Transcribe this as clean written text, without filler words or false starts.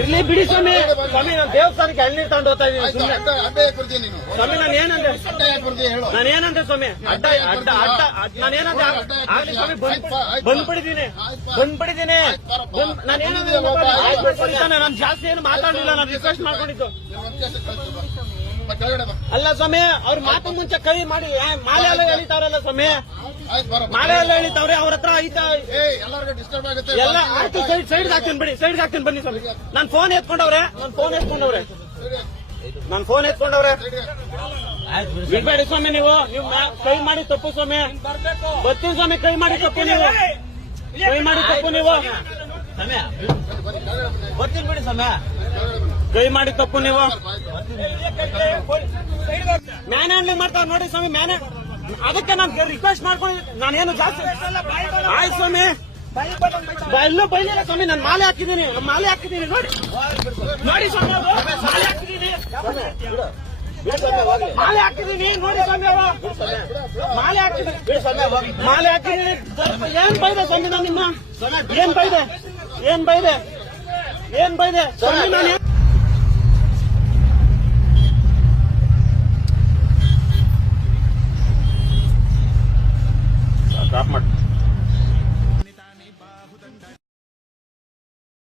ಇರ್ಲಿ ಬಿಡಿ ಸ್ವಾಮಿ. ಸ್ವಾಮಿ ನಾನು ದೇವಸ್ಥಾನಕ್ಕೆ ಎಳ್ನೀರು ತಗೊಂಡು ಹೋಗ್ತಾ ಇದ್ದೀನಿ. ಸ್ವಾಮಿ ನಾನು ಏನಂದೆ ಸ್ವಾಮಿ? ಅಡ್ಡ ನಾನೇನಂದೆ ಆಗ್ಲಿ ಸ್ವಾಮಿ, ಬಂದ್ಬಿಟ್ಟಿದ್ದೀನಿ. ನಾನೇನಂದ್ರೆ ನಾನು ಜಾಸ್ತಿ ಏನು ಮಾತಾಡಲಿಲ್ಲ, ನಾನು ರಿಕ್ವೆಸ್ಟ್ ಮಾಡ್ಕೊಂಡಿದ್ದು. ಅಲ್ಲ ಸ್ವಾಮಿ, ಅವ್ರ ಮಾತು ಮುಂಚೆ ಕೈ ಮಾಡಿ ಮಾಲೆ ಎಲ್ಲ ಎಳಿತಾವ್ರಲ್ಲ ಸ್ವಾಮಿ, ಮಾಲೆ ಎಲ್ಲ ಎಳಿತಾವ್ರೆ. ಅವ್ರ ಹತ್ರ ಐತಾ ಎಲ್ಲ ಆಯ್ತು. ಸೈಡ್ ಹಾಕ್ತೀನಿ ಬಿಡಿ, ಸೈಡ್ ಹಾಕ್ತೀನಿ ಬನ್ನಿ ಸ್ವಾಮಿ. ನಾನು ಫೋನ್ ಎತ್ಕೊಂಡವ್ರೆ ಬಿಡ್ಬೇಡಿ ಸ್ವಾಮಿ. ನೀವು ಕೈ ಮಾಡಿ ತಪ್ಪು ಸ್ವಾಮಿ. ಬರ್ತೀನಿ ಸ್ವಾಮಿ, ಕೈ ಮಾಡಿ ತಪ್ಪು ನೀವು. ಬರ್ತೀನಿ ಬಿಡಿ ಸ್ವಾಮಿ, ಕೈ ಮಾಡಿ ತಪ್ಪು ನೀವು. ಮ್ಯಾನ್ ಹ್ಯಾಂಡ್ಲಿಂಗ್ ಮಾಡ್ತಾವ ನೋಡಿ ಸ್ವಾಮಿ. ಅದಕ್ಕೆ ನಾನು ರಿಕ್ವೆಸ್ಟ್ ಮಾಡ್ಕೊಂಡು ನಾನೇನು ಜಾಸ್ತಿ ಆಯ್ತು ಸ್ವಾಮಿ. ಎಲ್ಲೂ ಬೈಲಿಲ್ಲ ಸ್ವಾಮಿ. ನಾನು ಮಾಲೆ ಹಾಕಿದ್ದೀನಿ ನೋಡಿ ಸ್ವಾಮಿ. ಮಾಲೆ ಹಾಕಿದ್ದೀನಿ ನೋಡಿ ಸ್ವಾಮಿ. ಮಾಲೆ ಹಾಕಿದ್ದೀನಿ. ಏನ್ ಬೈದೆ ಸ್ವಾಮಿ? ನಾನು ನಿಮ್ಮ ಏನ್ ಬೈದೆ ಸ್ವಾಮಿ? ನಾನು